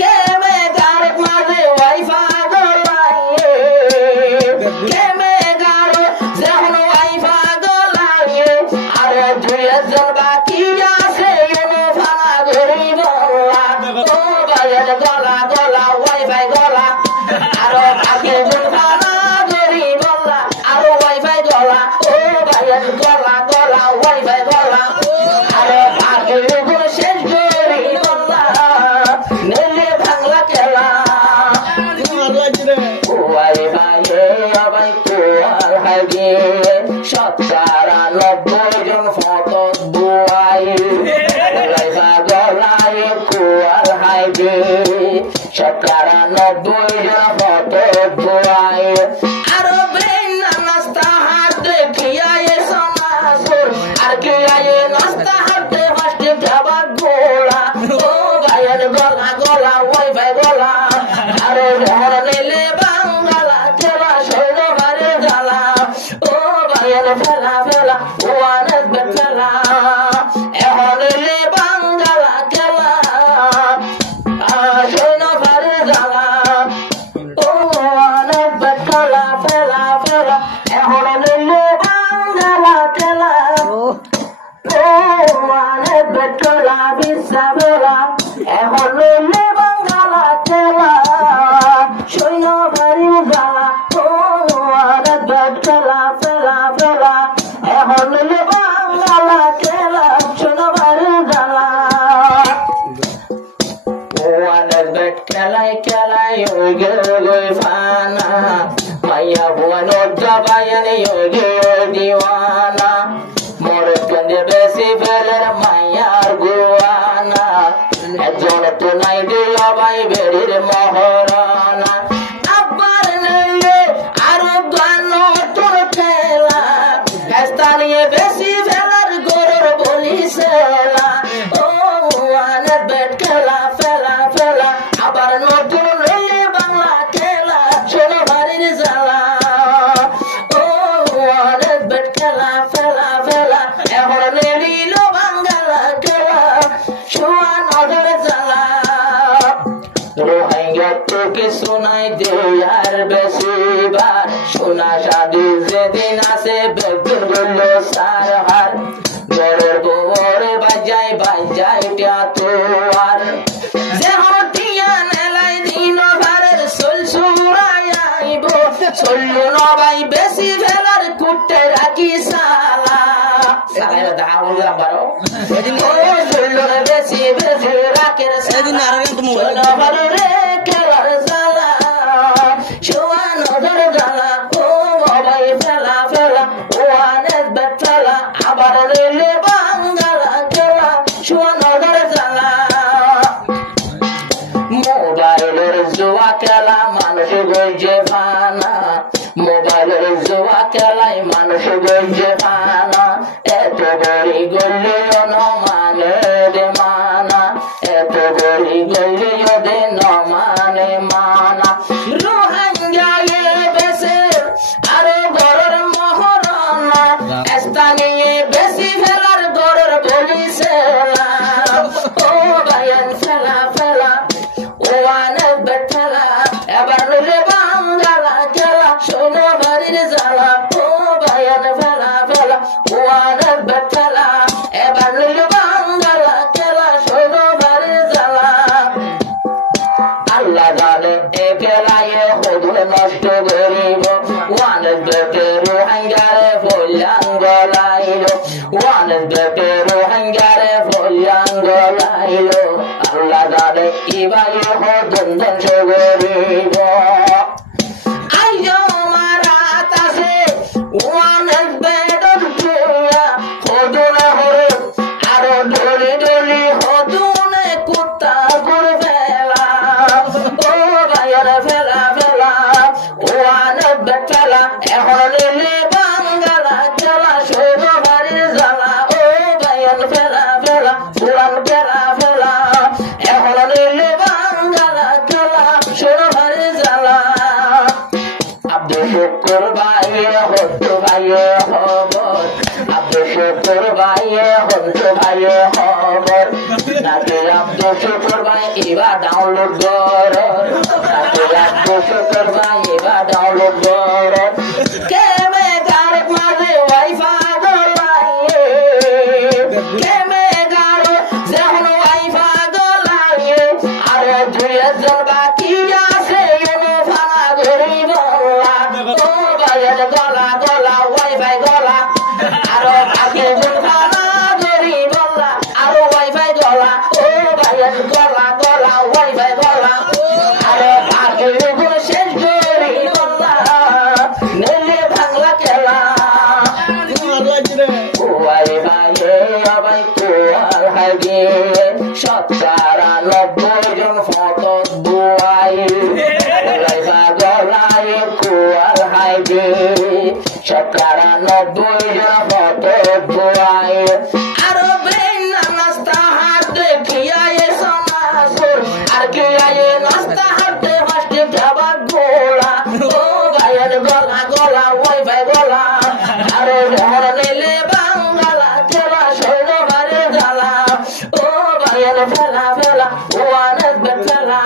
কেমে গারক মাঝে ওয়াইফা গলাইয়ে কেমে গারো যখন ওয়াইফা গলাইয়ে আর দুইজন বাকি আছে এনে ফানা ঘুরি বলা ও ভাইয়ের গলা গলা ওয়াইফাই গলা আরো বাকি জন ফানা ঘুরি বলা আরো ওয়াইফাই গলা ও ভাইয়ের গলা গলা ওয়াইফাই গলা আরো বাকি জন শেষ ঘুরি বলা নেলে বাংলা খেলা ওয়াইফাই আবাই কোয়াল হাগে 97 জন ফটো বুয়াই ওয়াইফা গলায় কোয়াল হাগে 97 জন ফটো বুয়াই আরো ব্রেন নাস্তা হাত দেখিয়া সমাজ আর কি আয়ে নাস্তা হাতে হাসতে খাবার গোলা ও ভাইয়ের গলা গলা ওয়াইফাই গলা আরো ধর নিলে বাংলা খেলা শৈল বাড়ি জ্বালা ও ভাইয়ের ফেলা ফেলা ওয়ানের বেলা এখন নিলে বাংলা খেলা শৈল বাড়ি জ্বালা ও ওয়ানের বেলা ফেলা ফেলা এখন নিলে বাংলা খেলা ও ওয়ানের বেলা বিশ্বা বেলা এখন নিলে বাংলা খেলা শৈল বাড়ি জ্বালা ও ওয়ানের বেলা ফেলা ফেলা এখন নিলে বাংলা খেলা শৈল বাড়ি জ্বালা ওয়ানের বেট খেলায় খেলায় ওই গই ফানা মাইয়া ভুয়ানোর জবায়ানে ওই দিওয়ানা মোরে গঞ্জে বেশি ফেলের মাইয়ার গুয়ানা একজন তো নাই দিল ভাই বেড়ির মহরানা আব্বার নেই আরো গান তোর খেলা স্থানীয় বেশি ফেলার গরুর বলিসেলা ও ওয়ানের বেট খেলা ফেলা ফেলা আবার নতুন লইলে বাংলা খেলা শোনো বাড়ির জ্বালা ও ওয়ানের বেট খেলা ফেলা ফেলা এখন নিল বাংলা খেলা শোয়া নজর জ্বালা রোহিঙ্গা তোকে শোনাই দে আর বেশিবার সোনা শাদি যেদিন আসে বেগুন বলল সার হার বড় গোবর বাজাই বাজাই টিয়াতোয়ার যেহন টিয়া নেলাই দিন ভারের সোল সুরাইব সোল্লু নবাই বেশি ফেলার কুটে রাখি সালা সালা দাও বারো ও সোল্লু বেশি বেশি রাখের সেদিন আর তুমি রে খেলার সালা শোয়া নজর জ্বালা ও ভাই ফেলা ফেলা ওয়ানের বেতলা আবার রেলে বাংলা খেলা শোয়া নজর জ্বালা মোবাইলের জুয়া খেলা মানুষ গঞ্জে ফানা মোবাইলের জুয়া খেলায় মানুষ গঞ্জে ফানা এত গড়ি গলিও ন মানে দে মানা এত গড়ি গলিও দে ন মানে মানা রোহিঙ্গা বেশে আরো গড়ের মহরনা স্থানীয় বেশি ফেলার গড়ের বলিসেলা ও ভাইয়ের ফেলা ফেলা ওয়ানের বেঠেলা এবার নিলে বাংলা খেলা শোনো বাড়ির জ্বালা ও ভাইয়ের ফেলা ফেলা ওয়ানের বেঠেলা এবার নিলে বাংলা খেলা শোনো বাড়ির জ্বালা আল্লাহ জানে এ খেলায় হদুন নষ্ট করিব ওয়ানের বেটে রোহিঙ্গারে ফল্যাং গলাইল ওয়ানের বেটে রোহিঙ্গারে ফল্যাং গলাইল আল্লাহ জানে ইবাই হদুন ধ্বংস করিব আইজো মারাত আছে ওয়ানের বেডন পুয়া হদুন হরে আরো ডলি ডলি হদুনে কুত্তা করে ফেলা ও ভাইয়ের ফেলা ফেলা ওয়ানের বেটলা এখন নিলে বাংলা খেলা শৈব বাড়ির জ্বালা ও ভাইয়ের ফেলা ফেলা পুরান ফেলা ফেলা এখন নিলে বাংলা খেলা শৈব বাড়ির জ্বালা আব্দুল শুকুর ভাইয়ে হতো ভাইয়ে খবর আব্দুল শুকুর ভাইয়ে হতো ভাইয়ে খবর নাকি আব্দুল শুকুর ভাই এবার ডাউনলোড কর তাকে লাগবে শুকর ভাই এবার ডাউনলোড কর কেমে গারে মাঝে ওয়াইফাই গলাইয়ে কেমে গারে যখন ওয়াইফাই গলাইয়ে আরে দুইজন বাকি আছে এনে ফানা ঘুরি বলা ও ভাইয়ের গলা গলা ওয়াইফাই গলা আরো বাকি ফানা ঘুরি বলা আরো ওয়াইফাই গলা ও ভাইয়ের গলা গলা ওয়াইফাই গলা আরো বাকি শেষ ঘুরি বলা নেলে বাংলা খেলা ওয়াইফাই আবাই কোয়াল হাগে 97 জন ফটো দুয়াই ওয়াইফাই গলায় কোয়াল হাগে 97 জন ফটো দুয়াই আরো ব্রেন নাস্তা হাত দেখিয়া সমাজপুর আর কি আয়ে নাস্তা হাতে ফাস্টে খাবার গোলা ও ভাইয়ের গলা গলা ওয়াইফাই গলা আরো ধর নেলে বাংলা খেলা শৈল বারে জ্বালা ও ভাইয়ের ফেলা ফেলা ও অনেক ফেলা